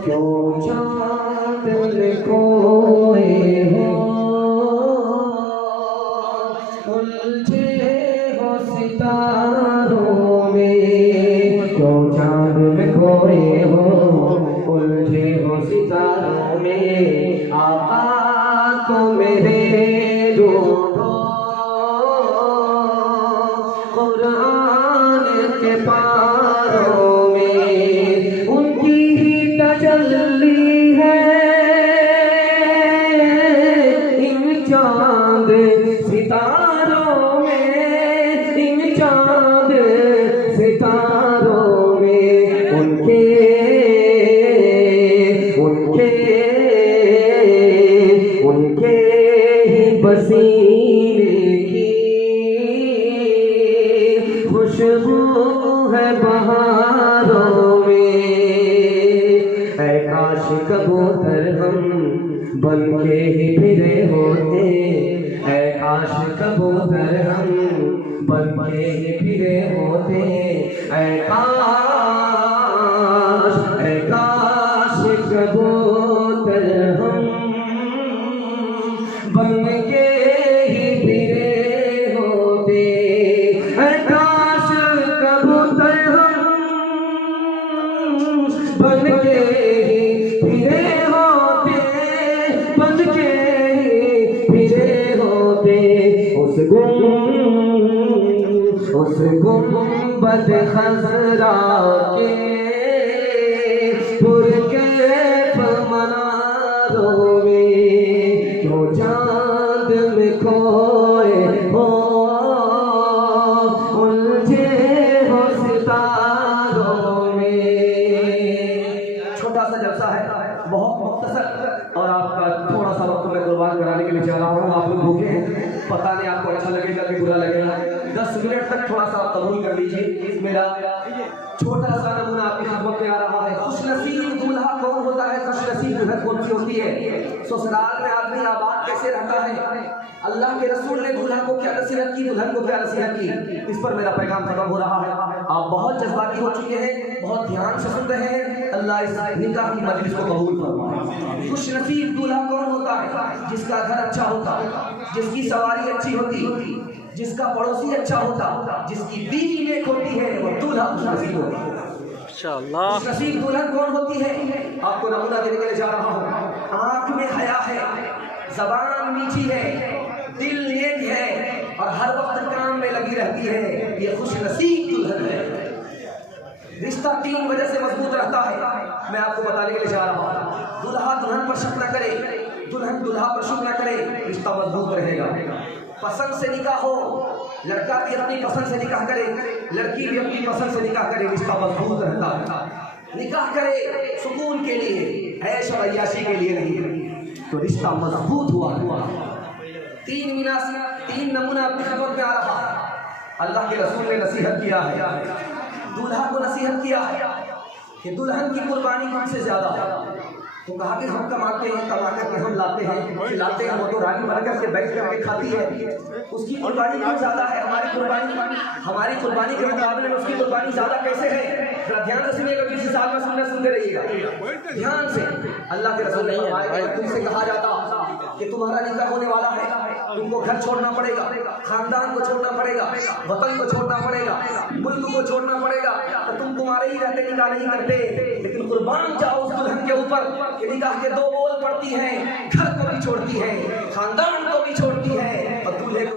क्यों चांद खोए हो, उलझे हो सितारों में, क्यों चांद में खोए हो, उलझे हो सितारों में। आका को मेरे ढूंढो कुरान के पारों में, उनकी ही तजल्ली है इन चांद सितारों में, इन चांद सितारों में। उनके उनके उनके ही पसीने की खुशबू है बहारों में। ऐ काश कबूतर हम बन के ही फिरे होते, ऐ काश कबूतर हम बन के ही फिरे होते। ऐ काश कबूतर हम बन के ही फिरे होते। ऐ काश कबूतर हम बन के ही फिरे होते, बन के ही फिरे होते। उस गुंबद खज़रा के पुरकैफ मनारों में, जो चांद में खोए हो, उलझे हो सितारों में। छोटा सा जलसा है, बहुत मुख्तसर, और आपका थोड़ा सा वक्त मैं कुर्बान कराने के लिए चाह रहा हूँ। आप लोग भूखे हैं, पता नहीं आपको अच्छा लगेगा कि बुरा लगेगा। 10 मिनट तक थोड़ा सा कबूल कर लीजिए। मेरा छोटा सा नमूना आपकी खिदमत में आ रहा है। खुशनसीब दूल्हा कौन होता है, खुशनसीब दुल्हन कौन सी होती है? ससुराल में आदमी आबाद कैसे रहता है? अल्लाह के रसूल ने दूल्हा को क्या नसीहत की, दुल्हन को क्या नसीहत की? इस पर मेरा पैगाम खत्म हो रहा है। आप बहुत जज्बाती हो चुके हैं, बहुत ध्यान से सुन रहे हैं। अल्लाह इस निकाह की मजलिस को कबूल फरमाए। खुशनसीब दूल्हा कौन होता है? जिसका घर अच्छा होता, जिसकी सवारी अच्छी होती, जिसका पड़ोसी अच्छा होता, जिसकी बीवी नेक होती है, वो दूल्हा खुशनसीब होता है। इंशाअल्लाह। खुशनसीब दुल्हन कौन होती है? आपको नमूना देने के लिए जा रहा हूँ। आंख में हया है, जबान मीठी है, दिल नेक है, और हर वक्त काम में लगी रहती है। ये खुशनसीब दुल्हन है। रिश्ता 3 वजह से मजबूत रहता है, मैं आपको बताने के लिए जा रहा हूँ। दूल्हा दुल्हन पर शक न करे, दुल्हन दूल्हा पर शक न करे, रिश्ता मजबूत रहेगा। पसंद से निकाह हो, लड़का भी अपनी पसंद से निकाह करे, लड़की भी अपनी पसंद से निकाह करे, रिश्ता मजबूत रहता है। निकाह करे सुकून के लिए, ऐश और अय्याशी के लिए नहीं, तो रिश्ता मजबूत हुआ। 3 नमूना अपनी खिदमत में आ रहा है। अल्लाह के रसूल ने नसीहत किया है, दूल्हा को नसीहत किया है कि दुल्हन की कुर्बानी हमसे ज्यादा है। तो कहा कि हम कमाते हैं, कमा करके हम लाते हैं, खिलाते हैं, वो तो रानी बनकर के बैठ करके खाती है, उसकी कुर्बानी क्यों ज्यादा है? हमारी कुर्बानी के मुकाबले में उसकी कुर्बानी ज्यादा कैसे है? जरा ध्यान से सुनिएगा, किसी साल में सुनते रहिएगा ध्यान से। अल्लाह के रसूल नहीं आए, तुमसे कहा जाता कि तुम्हारा निकाह होने वाला है, तुमको घर छोड़ना पड़ेगा, खानदान को छोड़ना पड़ेगा, वतन को छोड़ना पड़ेगा, मुल्क को छोड़ना पड़ेगा, तो तुम तुम्हारे ही रहते निकाह नहीं करते, लेकिन कुर्बान जाओ उस दुल्हन के ऊपर कि निकाह के 2 बोल पड़ती हैं, घर को भी छोड़ती है, खानदान को भी छोड़ती है,